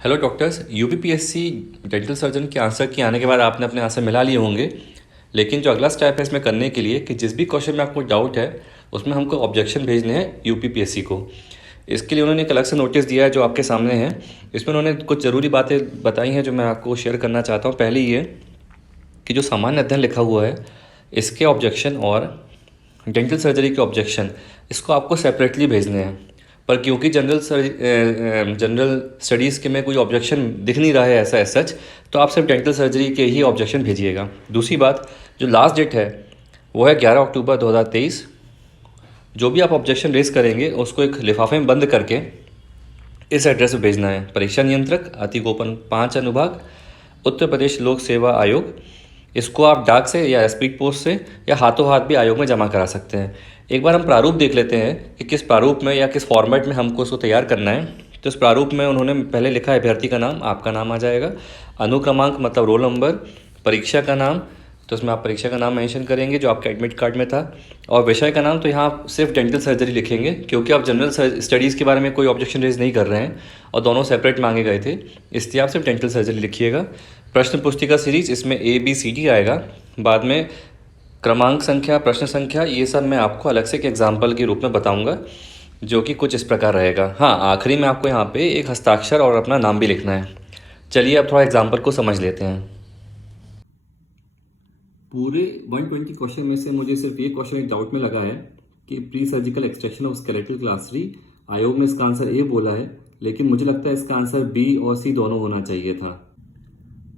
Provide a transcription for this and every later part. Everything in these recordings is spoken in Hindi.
Hello doctors. UPPSC dental surgeon के आंसर की आने के बाद आपने अपने आंसर मिला लिए होंगे, लेकिन जो अगला स्टेप है इसमें करने के लिए कि जिस भी क्वेश्चन में आपको डाउट है उसमें हमको ऑब्जेक्शन भेजने हैं यूपीपीएससी को। इसके लिए उन्होंने एक अलग से नोटिस दिया है जो आपके सामने है। इसमें उन्होंने कुछ ज़रूरी बातें बताई हैं जो मैं आपको शेयर करना चाहता हूँ। पहली ये कि जो सामान्य अध्ययन लिखा हुआ है इसके ऑब्जेक्शन और डेंटल सर्जरी के ऑब्जेक्शन इसको आपको सेपरेटली भेजने हैं। पर क्योंकि जनरल स्टडीज़ के में कोई ऑब्जेक्शन दिख नहीं रहा है ऐसा सच, तो आप सिर्फ डेंटल सर्जरी के ही ऑब्जेक्शन भेजिएगा। दूसरी बात, जो लास्ट डेट है वो है 11 अक्टूबर 2023। जो भी आप ऑब्जेक्शन रेज करेंगे उसको एक लिफाफे में बंद करके इस एड्रेस पे भेजना है। परीक्षा नियंत्रक, अति गोपन 5 अनुभाग, उत्तर प्रदेश लोक सेवा आयोग। इसको आप डाक से या स्पीड पोस्ट से या हाथों हाथ भी आयोग में जमा करा सकते हैं। एक बार हम प्रारूप देख लेते हैं कि किस प्रारूप में या किस फॉर्मेट में हमको उसको तैयार करना है। तो इस प्रारूप में उन्होंने पहले लिखा है अभ्यर्थी का नाम, आपका नाम आ जाएगा, अनुक्रमांक मतलब रोल नंबर, परीक्षा का नाम, तो उसमें आप परीक्षा का नाम मेंशन करेंगे जो आपके एडमिट कार्ड में था, और विषय का नाम तो यहाँ आप सिर्फ डेंटल सर्जरी लिखेंगे क्योंकि आप जनरल स्टडीज़ के बारे में कोई ऑब्जेक्शन रेज नहीं कर रहे हैं और दोनों सेपरेट मांगे गए थे, इसलिए आप सिर्फ डेंटल सर्जरी लिखिएगा। प्रश्न पुस्तिका सीरीज, इसमें ABCD आएगा। बाद में क्रमांक संख्या, प्रश्न संख्या, ये सब मैं आपको अलग से एक एग्जाम्पल के रूप में बताऊंगा जो कि कुछ इस प्रकार रहेगा। हाँ, आखिरी में आपको यहाँ पे एक हस्ताक्षर और अपना नाम भी लिखना है। चलिए अब थोड़ा एग्जाम्पल को समझ लेते हैं। पूरे 120 क्वेश्चन में से मुझे सिर्फ ये क्वेश्चन एक डाउट में लगा है कि pre surgical extraction of skeletal क्लासरी, आयोग ने इसका आंसर A बोला है, लेकिन मुझे लगता है इसका आंसर B और C दोनों होना चाहिए था।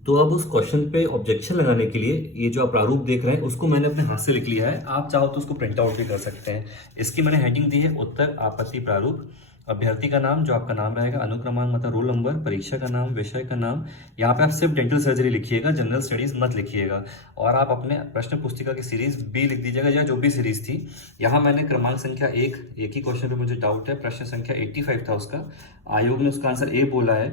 तो अब उस क्वेश्चन पे ऑब्जेक्शन लगाने के लिए ये जो आप प्रारूप देख रहे हैं उसको मैंने अपने हाथ से लिख लिया है। आप चाहो तो उसको प्रिंट आउट भी कर सकते हैं। इसकी मैंने हेडिंग दी है उत्तर आपत्ति प्रारूप। अभ्यर्थी का नाम जो आपका नाम रहेगा, अनुक्रमांक मतलब रोल नंबर, परीक्षा का नाम, विषय का नाम। यहाँ पे आप सिर्फ डेंटल सर्जरी लिखिएगा, जनरल स्टडीज मत लिखिएगा। और आप अपने प्रश्न पुस्तिका की सीरीज B लिख दीजिएगा या जो भी सीरीज थी। यहाँ मैंने क्रमांक संख्या एक ही क्वेश्चन पे मुझे डाउट है, प्रश्न संख्या 85 था उसका, आयोग ने उसका आंसर A बोला है,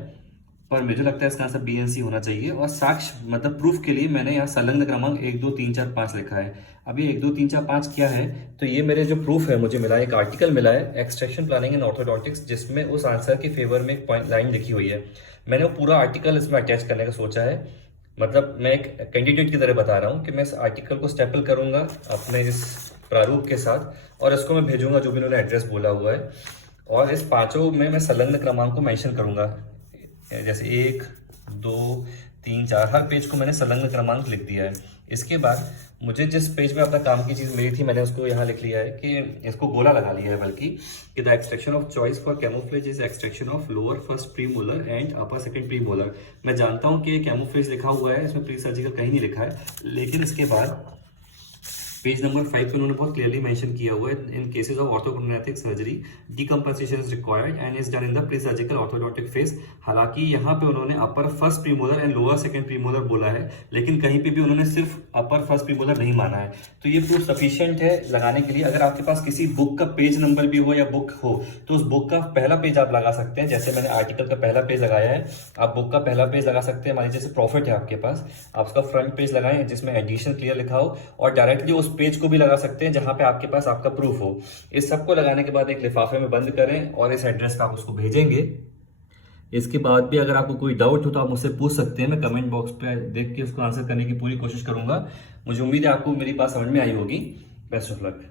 पर मुझे लगता है इसका आंसर B और C होना चाहिए। और साक्ष्य मतलब प्रूफ के लिए मैंने यहाँ संलग्न क्रमांक 1 2 3 4 5 लिखा है। अब ये 1 2 3 4 5 क्या है, तो ये मेरे जो प्रूफ है मुझे मिला है, एक आर्टिकल मिला है एक्सट्रैक्शन प्लानिंग एंड ऑर्थोडोंटिक्स, जिसमें उस आंसर के फेवर में एक पॉइंट लाइन लिखी हुई है। मैंने वो पूरा आर्टिकल इसमें अटैच करने का सोचा है। मतलब मैं एक कैंडिडेट की तरह बता रहा हूँ कि मैं इस आर्टिकल को स्टेपल करूंगा अपने इस प्रारूप के साथ और इसको मैं भेजूंगा जो भी उन्होंने एड्रेस बोला हुआ है। और इस पांचों में मैं संलग्न क्रमांक को मेंशन करूंगा, जैसे 1 2 3 4, हर पेज को मैंने संलग्न क्रमांक लिख दिया है। इसके बाद मुझे जिस पेज में अपना काम की चीज़ मिली थी मैंने उसको यहाँ लिख लिया है कि इसको गोला लगा लिया है, बल्कि कि the extraction of choice for camouflage is extraction of lower first premolar and upper second premolar. मैं जानता हूँ कि कैमोफ्लेज लिखा हुआ है, इसमें प्री सर्जिकल कहीं नहीं लिखा है, लेकिन इसके बाद पेज नंबर 5 पे उन्होंने बहुत क्लियरली मेंशन किया हुआ है, in cases of orthognathic surgery decompensation is required and is done in the pre surgical orthodontic phase. हालांकि यहाँ पे उन्होंने upper first premolar and lower second premolar बोला है, लेकिन कहीं पे भी उन्होंने सिर्फ अपर फर्स्ट प्रीमोलर नहीं माना है। तो ये प्रूफ सफिशिएंट है लगाने के लिए। अगर आपके पास किसी बुक का पेज नंबर भी हो या बुक हो तो उस बुक का पहला पेज आप लगा सकते हैं। जैसे मैंने आर्टिकल का पहला पेज लगाया है, आप बुक का पहला पेज लगा सकते हैं। मान लीजिए जैसे प्रॉफिट है आपके पास, आप उसका फ्रंट पेज लगाएं जिसमें एडिशन क्लियर लिखा हो, और डायरेक्टली उस पेज को भी लगा सकते हैं जहां पे आपके पास आपका प्रूफ हो। इस सबको लगाने के बाद एक लिफाफे में बंद करें और इस एड्रेस पे आप उसको भेजेंगे। इसके बाद भी अगर आपको कोई डाउट हो तो आप मुझसे पूछ सकते हैं, मैं कमेंट बॉक्स पे देख के उसको आंसर करने की पूरी कोशिश करूंगा। मुझे उम्मीद है आपको मेरी बात समझ में आई होगी। Best of luck.